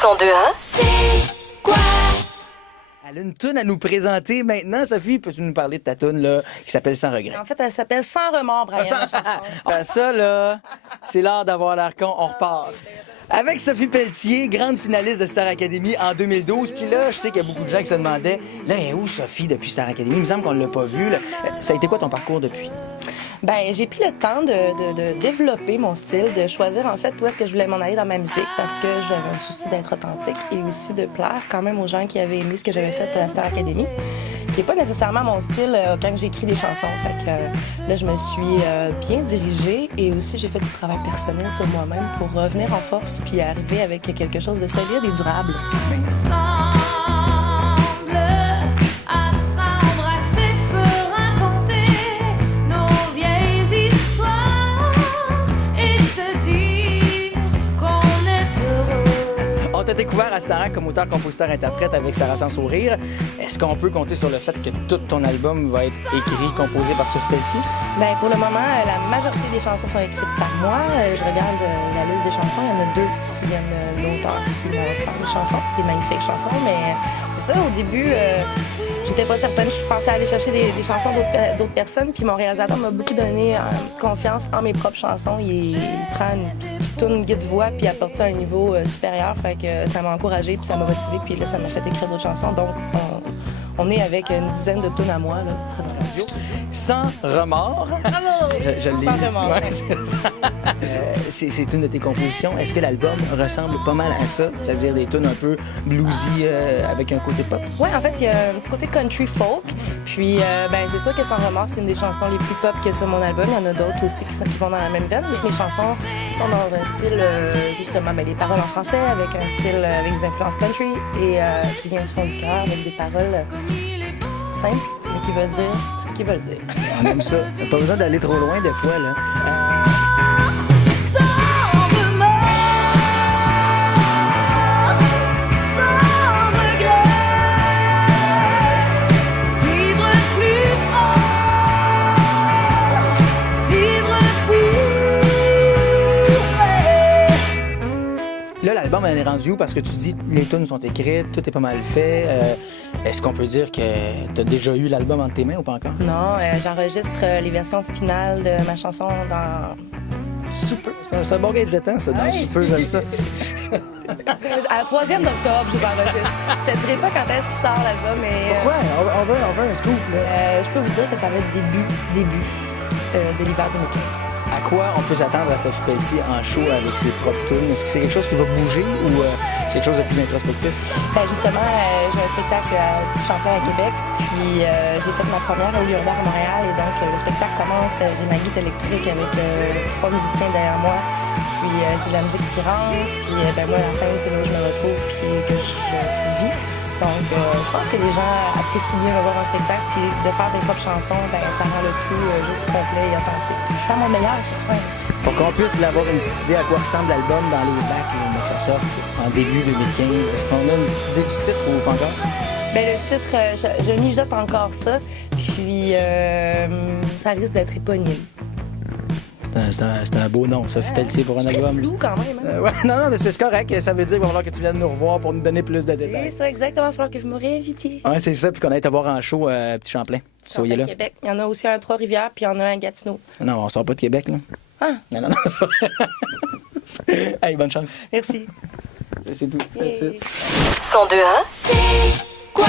102.1, c'est quoi? Elle a une toune à nous présenter maintenant. Sophie, peux-tu nous parler de ta toune là, qui s'appelle Sans regret? En fait, elle s'appelle Sans remords, Brian, la chanson. Ça, là, c'est l'art d'avoir l'air con. On repart. Avec Sophie Pelletier, grande finaliste de Star Academy en 2012. Puis là, je sais qu'il y a beaucoup de gens qui se demandaient, là, elle est où Sophie depuis Star Academy? Il me semble qu'on ne l'a pas vue. Là. Ça a été quoi ton parcours depuis? Ben, j'ai pris le temps de développer mon style, de choisir en fait où est-ce que je voulais m'en aller dans ma musique parce que j'avais un souci d'être authentique et aussi de plaire quand même aux gens qui avaient aimé ce que j'avais fait à Star Academy, qui n'est pas nécessairement mon style quand j'écris des chansons. Fait que là, je me suis bien dirigée et aussi j'ai fait du travail personnel sur moi-même pour revenir en force puis arriver avec quelque chose de solide et durable. On t'a découvert à Starac comme auteur-compositeur-interprète avec Sarah Sans Sourire. Est-ce qu'on peut compter sur le fait que tout ton album va être écrit, composé par Sophie Pelletier? Bien, pour le moment, la majorité des chansons sont écrites par moi. Je regarde la liste des chansons. Il y en a 2 qui viennent d'auteurs qui vont faire des chansons, des magnifiques chansons. Mais c'est ça, au début, j'étais pas certaine. Je pensais aller chercher des chansons d'autres personnes. Puis mon réalisateur m'a beaucoup donné confiance en mes propres chansons. Il prend une petite toune guide-voix puis apporte ça à un niveau supérieur. Fait que ça m'a encouragée puis ça m'a motivée. Puis là, ça m'a fait écrire d'autres chansons. Donc, on est avec une dizaine de tunes à moi, là, radio. Sans remords. Bravo! Je l'ai Sans remords. Ouais, c'est une de tes compositions. Est-ce que l'album ressemble pas mal à ça? C'est-à-dire des tunes un peu bluesy avec un côté pop? Oui, en fait, il y a un petit côté country folk. Puis, ben, c'est sûr que Sans remords, c'est une des chansons les plus pop que sur mon album. Il y en a d'autres aussi qui vont dans la même veine. Toutes mes chansons sont dans un style, justement, ben, des paroles en français, avec un style avec des influences country et qui vient du fond du cœur, avec des paroles simples, mais qui veulent dire ce qu'ils veulent dire. On aime ça. Pas besoin d'aller trop loin des fois, là. Là, l'album, elle est rendu où? Parce que tu dis les tunes sont écrites, tout est pas mal fait. Est-ce qu'on peut dire que tu as déjà eu l'album entre tes mains ou pas encore? Non, j'enregistre les versions finales de ma chanson dans sous peu. C'est un bon gage de temps, ça, dans sous peu, j'aime ça. À la 3e d'octobre, je vous enregistre. Je te dirai pas quand est-ce qu'il sort l'album, mais... Pourquoi? On veut un scoop, là. Je peux vous dire que ça va être début de l'hiver 2015. À quoi on peut s'attendre à Sophie Pelletier en show avec ses propres tunes? Est-ce que c'est quelque chose qui va bouger ou c'est quelque chose de plus introspectif? Ben justement, j'ai un spectacle à Petit Champlain à Québec, puis j'ai fait ma première au Lieu à Montréal, et donc le spectacle commence, j'ai ma guitare électrique avec 3 musiciens derrière moi, puis c'est de la musique qui rentre, puis ben moi, la scène, c'est là où je me retrouve, puis que je vis. Donc, je pense que les gens apprécient bien de voir un spectacle, puis de faire des propres chansons, ben, ça rend le tout juste complet et authentique. Je fais mon meilleur sur scène. Pour qu'on puisse avoir une petite idée à quoi ressemble l'album dans les bacs, mais que ça sorte en début 2015, est-ce qu'on a une petite idée du titre ou pas encore? Bien, le titre, je mijote encore ça, puis ça risque d'être éponyme. C'est un beau nom, Sophie Pelletier, pour un Très album. flou quand même. Hein? Ouais, non, mais c'est correct. Ça veut dire qu'il va falloir que tu viennes nous revoir pour nous donner plus de détails. C'est ça, exactement. Il va falloir que vous me réinvitiez. Ouais, c'est ça, puis qu'on aille te voir en show à Petit Champlain. Soyez là. Québec. Il y en a aussi un à Trois-Rivières, puis il y en a un à Gatineau. Non, on sort pas de Québec, là. Ah! Non, c'est pas vrai. Hey, bonne chance. Merci. C'est tout. That's it. 102.1, c'est quoi?